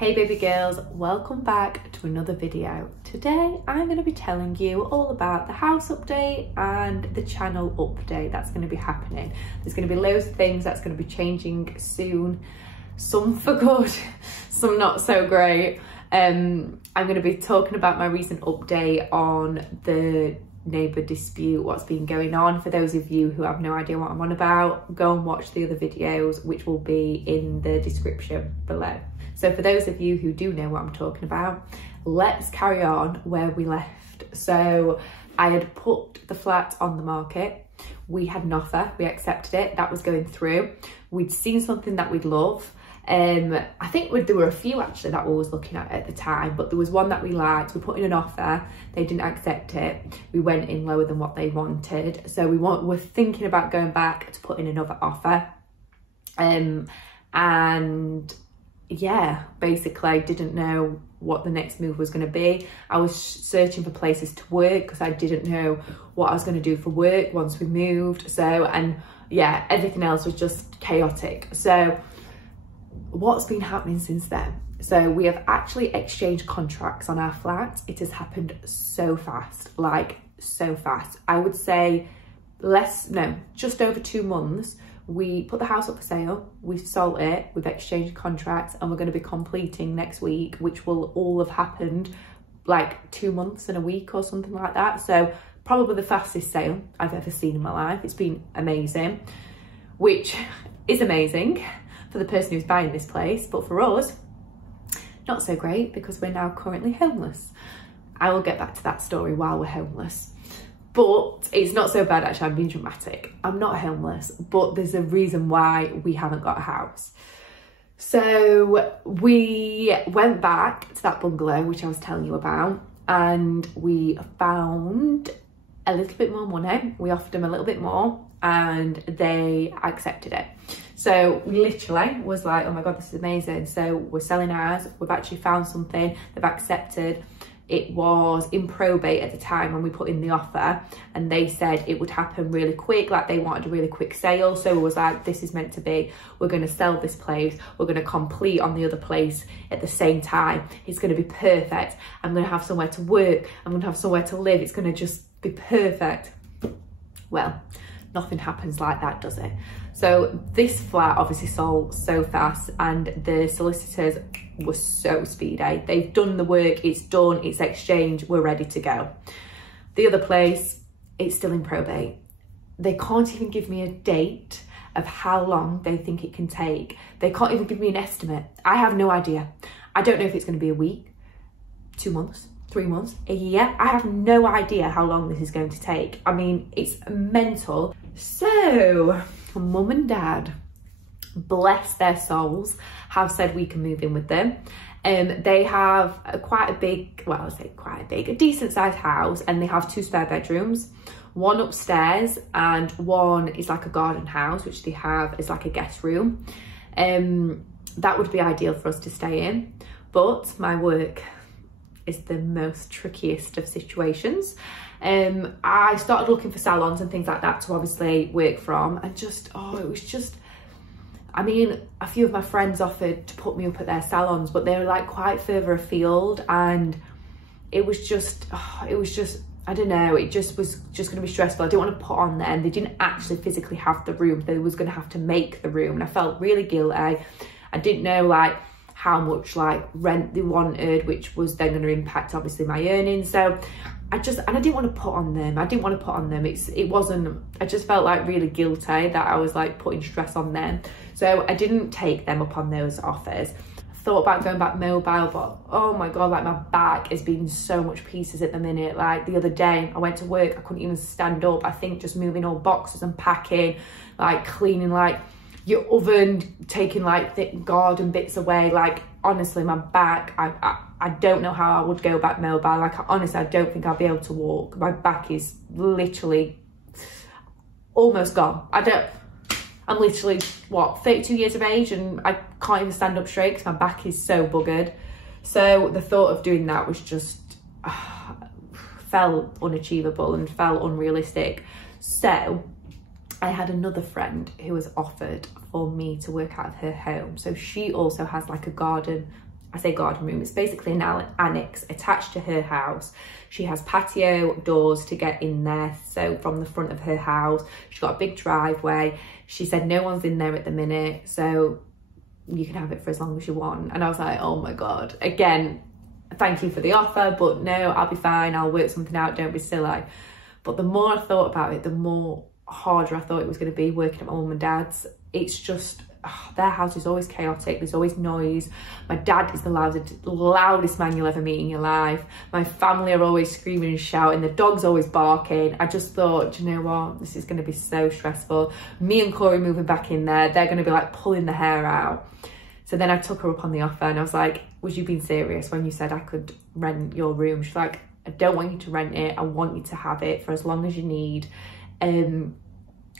Hey baby girls, welcome back to another video. Today I'm going to be telling you all about the house update and the channel update that's going to be happening. There's going to be loads of things that's going to be changing soon, some for good, some not so great. I'm going to be talking about my recent update on the neighbour dispute, what's been going on. For those of you who have no idea what I'm on about, go and watch the other videos, which will be in the description below. So for those of you who do know what I'm talking about, let's carry on where we left. So I had put the flat on the market. We had an offer, we accepted it, that was going through. We'd seen something that we'd love. I think there were a few actually that we was looking at the time, but there was one that we liked. We put in an offer, they didn't accept it. We went in lower than what they wanted. So we're thinking about going back to put in another offer. And yeah, basically I didn't know what the next move was going to be. I was searching for places to work because I didn't know what I was going to do for work once we moved. So, and yeah, everything else was just chaotic. So what's been happening since then? So we have actually exchanged contracts on our flat. It has happened so fast, like so fast. I would say just over 2 months. We put the house up for sale, we've sold it, we've exchanged contracts, and we're going to be completing next week, which will all have happened like 2 months and a week or something like that. So probably the fastest sale I've ever seen in my life. It's been amazing, which is amazing for the person who's buying this place, but for us, not so great because we're now currently homeless. I will get back to that story while we're homeless. But it's not so bad actually, I'm being dramatic. I'm not homeless, but there's a reason why we haven't got a house. So we went back to that bungalow, which I was telling you about, and we found a little bit more money. We offered them a little bit more and they accepted it. So we literally was like, oh my God, this is amazing. So we're selling ours. We've actually found something they've accepted. It was in probate at the time when we put in the offer, and they said it would happen really quick, like they wanted a really quick sale. So it was like, this is meant to be, we're going to sell this place, we're going to complete on the other place at the same time. It's going to be perfect. I'm going to have somewhere to work, I'm going to have somewhere to live, it's going to just be perfect. Well, nothing happens like that, does it? So this flat obviously sold so fast, and the solicitors were so speedy. They've done the work, it's done, it's exchanged, we're ready to go. The other place, it's still in probate. They can't even give me a date of how long they think it can take. They can't even give me an estimate. I have no idea. I don't know if it's going to be a week, 2 months, 3 months, a year. I have no idea how long this is going to take. I mean, it's mental. So mum and dad, bless their souls, have said we can move in with them. They have a decent sized house, and they have 2 spare bedrooms, one upstairs and one is like a garden house, which they have as like a guest room. That would be ideal for us to stay in, but my work is the most trickiest of situations. I started looking for salons and things like that to obviously work from, and I mean, a few of my friends offered to put me up at their salons, but they were like quite further afield, and it was just, I don't know, it just was going to be stressful. I didn't want to put on them. They didn't actually physically have the room. They was going to have to make the room, and I felt really guilty. I didn't know like how much like rent they wanted, which was then going to impact obviously my earnings. So I didn't want to put on them. I just felt like really guilty that I was like putting stress on them. So I didn't take them up on those offers. I thought about going back mobile, but oh my God, like my back is being so much pieces at the minute. Like the other day I went to work, I couldn't even stand up. I think just moving all boxes and packing, like cleaning like your oven, taking like thick garden bits away, like honestly my back, I don't know how I would go back mobile. Like honestly, I don't think I'll be able to walk. My back is literally almost gone. I'm literally what, 32 years of age, and I can't even stand up straight because my back is so buggered. So the thought of doing that was just felt unachievable and felt unrealistic. So I had another friend who was offered for me to work out of her home. So she also has like a garden I say garden room, it's basically an annex attached to her house. She has patio doors to get in there, so from the front of her house. She's got a big driveway. She said no one's in there at the minute, so you can have it for as long as you want. And I was like, oh my God, again, thank you for the offer, but no, I'll be fine, I'll work something out, don't be silly. But the more I thought about it, the more harder I thought it was going to be working at my mum and dad's. It's just, their house is always chaotic, there's always noise. My dad is the loudest man you'll ever meet in your life. My family are always screaming and shouting, the dog's always barking. I just thought, do you know what, this is going to be so stressful. Me and Corey moving back in there, they're going to be like pulling the hair out. So then I took her up on the offer and I was like, was you being serious when you said I could rent your room? She's like, I don't want you to rent it, I want you to have it for as long as you need.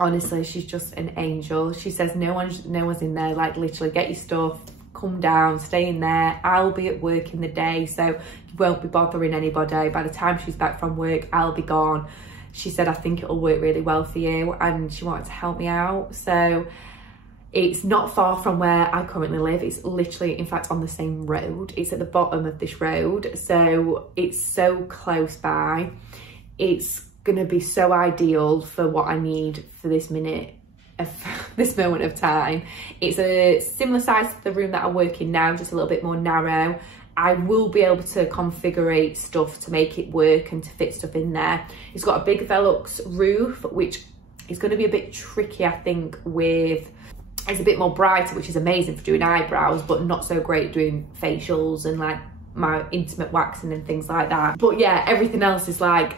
Honestly, she's just an angel. She says no one's in there, like literally get your stuff, come down, stay in there. I'll be at work in the day, so you won't be bothering anybody. By the time she's back from work, I'll be gone. She said, I think it'll work really well for you, and she wanted to help me out. So it's not far from where I currently live. It's literally, in fact, on the same road. It's at the bottom of this road, so it's so close by. It's gonna be so ideal for what I need for this moment of time. It's a similar size to the room that I work in now, just a little bit more narrow. I will be able to configure stuff to make it work and to fit stuff in there. It's got a big Velux roof, which is going to be a bit tricky, I think, with, it's a bit more brighter, which is amazing for doing eyebrows, but not so great doing facials and like my intimate waxing and things like that. But yeah, everything else is like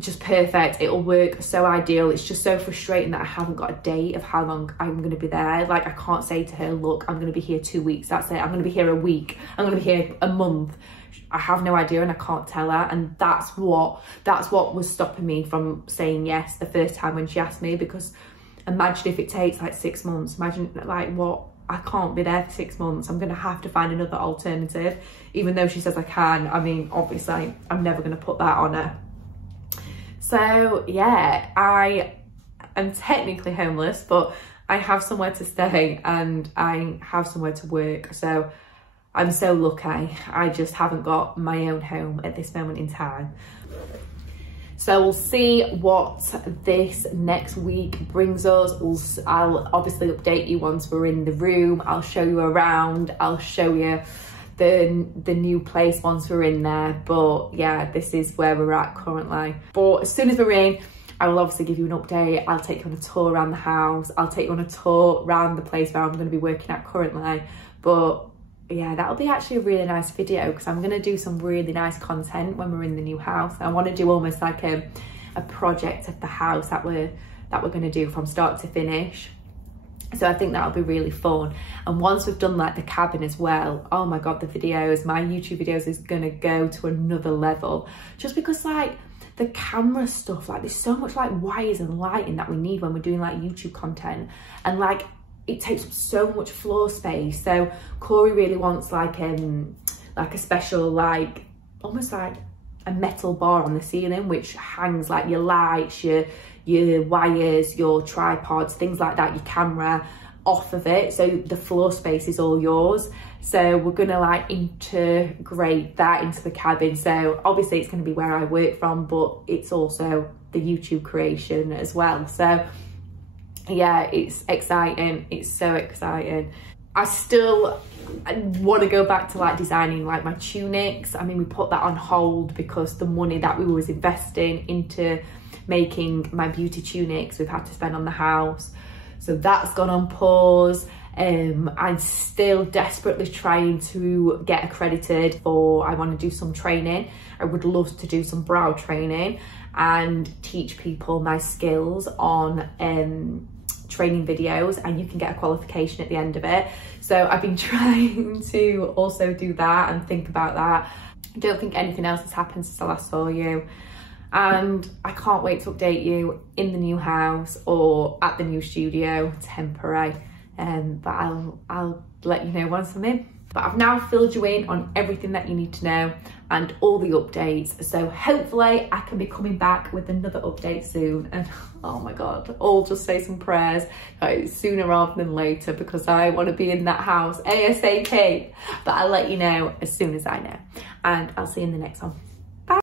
just perfect. It'll work so ideal. It's just so frustrating that I haven't got a date of how long I'm going to be there. Like, I can't say to her, look, I'm going to be here 2 weeks, that's it. I'm going to be here a week, I'm going to be here a month. I have no idea and I can't tell her, and that's what was stopping me from saying yes the first time when she asked me. Because imagine if it takes like 6 months, imagine like what, I can't be there for 6 months. I'm going to have to find another alternative, even though she says I can. I mean, obviously I'm never going to put that on her. So yeah, I am technically homeless, but I have somewhere to stay and I have somewhere to work. So I'm so lucky. I just haven't got my own home at this moment in time. So we'll see what this next week brings us. I'll obviously update you once we're in the room. I'll show you around. I'll show you the new place once we're in there. But yeah, this is where we're at currently. But as soon as we're in, I will obviously give you an update. I'll take you on a tour around the house. I'll take you on a tour around the place where I'm going to be working at currently. But yeah, that'll be actually a really nice video, because I'm going to do some really nice content when we're in the new house. I want to do almost like a project of the house that we're going to do from start to finish. So I think that'll be really fun. And once we've done like the cabin as well, oh my God, the videos, my YouTube videos is gonna go to another level. Just because like the camera stuff, like there's so much like wires and lighting that we need when we're doing like YouTube content. And like it takes up so much floor space. So Corey really wants like a special, like almost like a metal bar on the ceiling, which hangs like your lights, your wires, your tripods, things like that, your camera off of it, so the floor space is all yours. So we're gonna like integrate that into the cabin. So obviously it's gonna be where I work from, but it's also the YouTube creation as well. So yeah, it's exciting. It's so exciting. I want to go back to like designing like my tunics. I mean, we put that on hold because the money that we was investing into making my beauty tunics we've had to spend on the house, so that's gone on pause. I'm still desperately trying to get accredited, or I want to do some training. I would love to do some brow training and teach people my skills on training videos, and you can get a qualification at the end of it. So I've been trying to also do that and think about that. I don't think anything else has happened since I last saw you, and I can't wait to update you in the new house or at the new studio, temporary. But I'll let you know once I'm in. But I've now filled you in on everything that you need to know and all the updates. So hopefully I can be coming back with another update soon. And oh my God, all just say some prayers sooner rather than later, because I want to be in that house ASAP. But I'll let you know as soon as I know. And I'll see you in the next one.